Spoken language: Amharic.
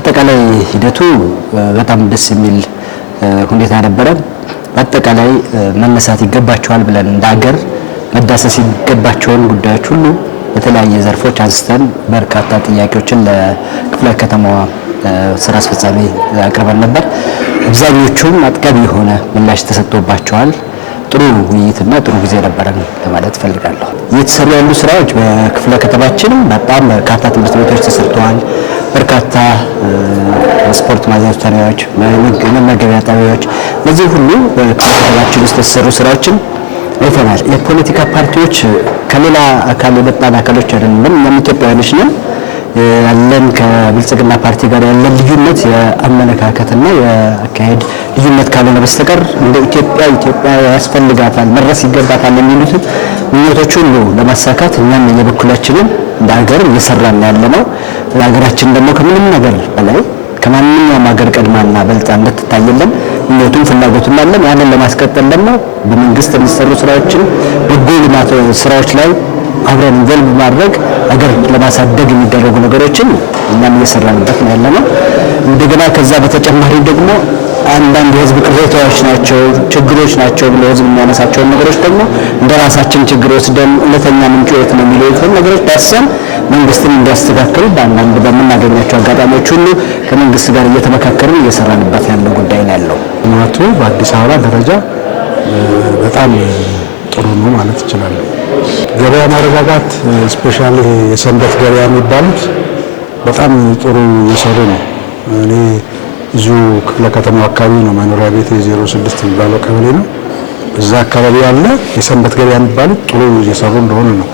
አጠቃላይ ሂደቱ በጣም ደስ የሚል ሁኔታ ነበረ። አጠቃላይ መነሳት ይገባቸዋል ብለን እንዳገር መዳሰስ ይገባቸውን ጉዳዮች ሁሉ በተለያየ ዘርፎች አንስተን በርካታ ጥያቄዎችን ለክፍለ ከተማዋ ስራ አስፈጻሚ አቅርበን ነበር። አብዛኞቹም አጥጋቢ የሆነ ምላሽ ተሰጥቶባቸዋል። ጥሩ ውይይትና ጥሩ ጊዜ ነበረን ለማለት ፈልጋለሁ። እየተሰሩ ያሉ ስራዎች በክፍለ ከተማችንም በጣም በርካታ ትምህርት ቤቶች ተሰርተዋል። በርካታ ስፖርት ማዘውተሪያዎች፣ መመገቢያ ጣቢያዎች፣ እነዚህ ሁሉ በክፍለ ከተማችን ውስጥ የተሰሩ ስራዎችን አይተናል። የፖለቲካ ፓርቲዎች ከሌላ አካል የመጣን አካሎች አይደለም። እኛም ኢትዮጵያውያኖች ነን። ያለን ከብልጽግና ፓርቲ ጋር ያለን ልዩነት የአመለካከትና የአካሄድ ልዩነት ካልሆነ በስተቀር እንደ ኢትዮጵያ ያስፈልጋታል መድረስ ይገባታል የሚሉትን ምኞቶች ሁሉ ለማሳካት እኛም የበኩላችንን እንደ ሀገር እየሰራን ያለነው ለሀገራችን ደግሞ ከምንም ነገር በላይ ከማንኛውም ሀገር ቀድማና በልጣ እንድትታየለን ምኞቱም ፍላጎቱም አለን። ያንን ለማስቀጠል ደግሞ በመንግስት የሚሰሩ ስራዎችን በጎ ልማት ስራዎች ላይ አብረን ኢንቮልቭ ማድረግ ሀገር ለማሳደግ የሚደረጉ ነገሮችን እኛም እየሰራንበት ነው ያለነው። እንደገና ከዛ በተጨማሪ ደግሞ አንዳንድ የህዝብ ቅሬታዎች ናቸው ችግሮች ናቸው ብሎ ህዝብ የሚያነሳቸውን ነገሮች ደግሞ እንደራሳችን ችግር ወስደን እውነተኛ ምንጩ የት ነው የሚሉትን ነገሮች ዳሰን መንግስትን እንዲያስተካክል በአንዳንድ በምናገኛቸው አጋጣሚዎች ሁሉ ከመንግስት ጋር እየተመካከርን እየሰራንበት ያለው ጉዳይ ነው ያለው። ልማቱ በአዲስ አበባ ደረጃ በጣም ጥሩ ነው ማለት ይችላል። ገበያ ማረጋጋት ስፔሻሊ የሰንበት ገበያ የሚባሉት በጣም ጥሩ እየሰሩ ነው። እኔ እዚሁ ክፍለ ከተማው አካባቢ ነው መኖሪያ ቤት 06 የሚባለው ቀበሌ ነው። እዛ አካባቢ ያለ የሰንበት ገበያ የሚባሉት ጥሩ እየሰሩ እንደሆነ ነው